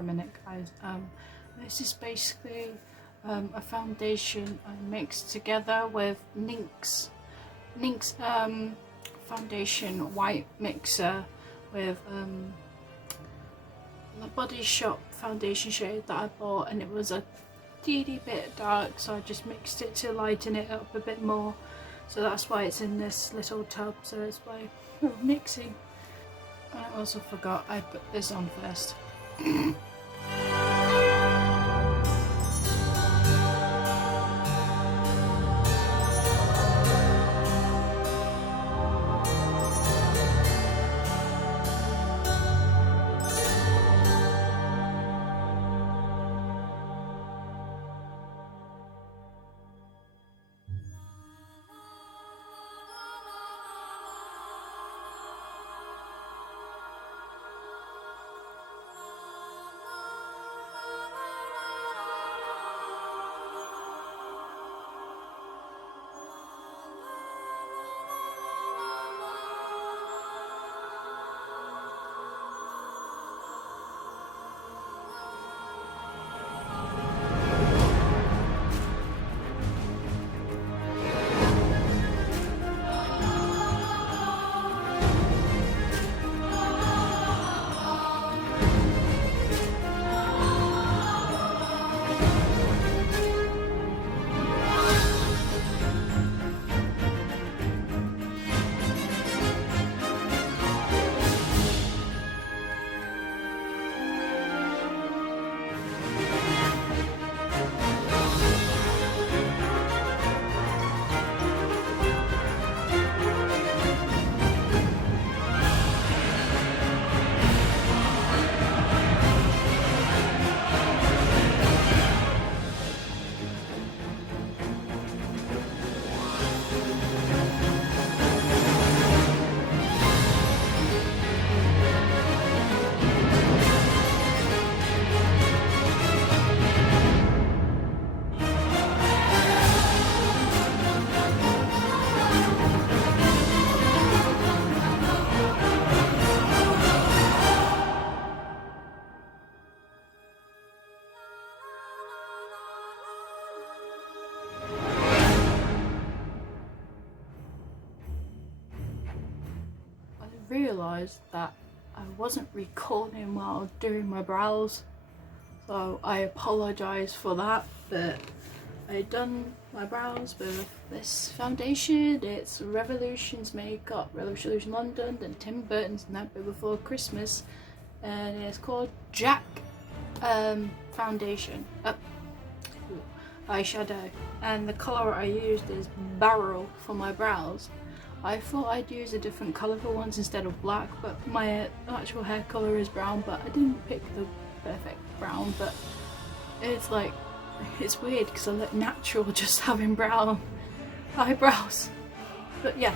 a minute, guys. This is basically a foundation I mixed together with NYX foundation white mixer with the Body Shop foundation shade that I bought, and it was a teeny bit dark, so I just mixed it to lighten it up a bit more. So that's why it's in this little tub, so it's by mixing. I also forgot I put this on first. Realised that I wasn't recording while I was doing my brows, so I apologise for that, but I done my brows with this foundation. It's Revolution's makeup, Revolution London, and Tim Burton's Nightmare Before Christmas, and it's called Jack foundation eyeshadow, and the colour I used is Barrel for my brows. I thought I'd use a different colour for once instead of black, but my actual hair colour is brown, but I didn't pick the perfect brown. But it's like, it's weird because I look natural just having brown eyebrows, but yeah.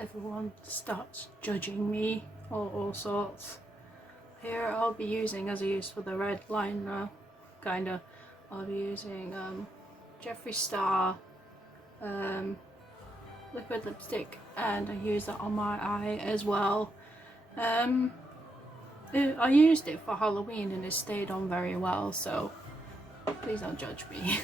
Everyone starts judging me or all sorts. Here I'll be using, as I used for the red liner, kinda, I'll be using Jeffree Star liquid lipstick, and I use that on my eye as well. I used it for Halloween and it stayed on very well, so please don't judge me.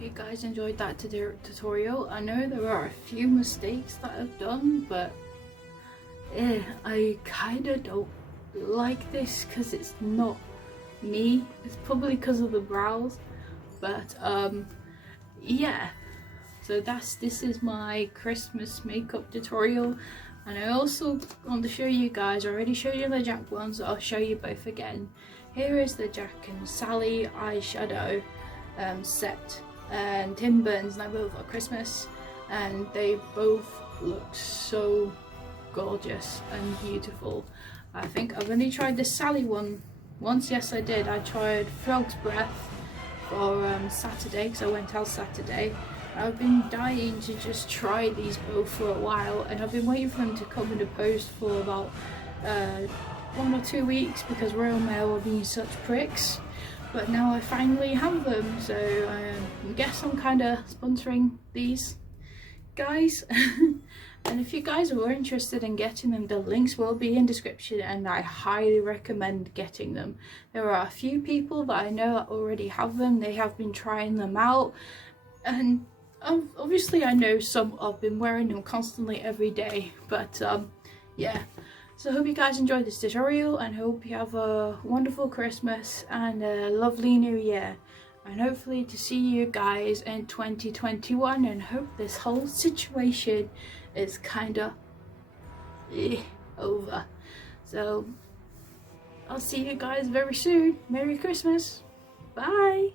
You guys enjoyed that tutorial. I know there are a few mistakes that I've done, but I kind of don't like this because it's not me. It's probably because of the brows, but yeah. So this is my Christmas makeup tutorial, and I also want to show you guys, I already showed you the Jack ones, so I'll show you both again. Here is the Jack and Sally eyeshadow set, and Tim Burton's Nightmare Before Christmas, and they both look so gorgeous and beautiful. I think I've only tried the Sally one once. Yes, I did. I tried Frog's Breath for Saturday, because I went out Saturday. I've been dying to just try these both for a while, and I've been waiting for them to come in the post for about 1 or 2 weeks because Royal Mail are being such pricks. But now I finally have them, so I guess I'm kind of sponsoring these guys. And if you guys are interested in getting them, the links will be in description, and I highly recommend getting them. There are a few people that I know that already have them. They have been trying them out, and obviously I know some have been wearing them constantly every day, but yeah. So I hope you guys enjoyed this tutorial, and hope you have a wonderful Christmas and a lovely new year, and hopefully to see you guys in 2021, and hope this whole situation is kinda over. So I'll see you guys very soon. Merry Christmas. Bye.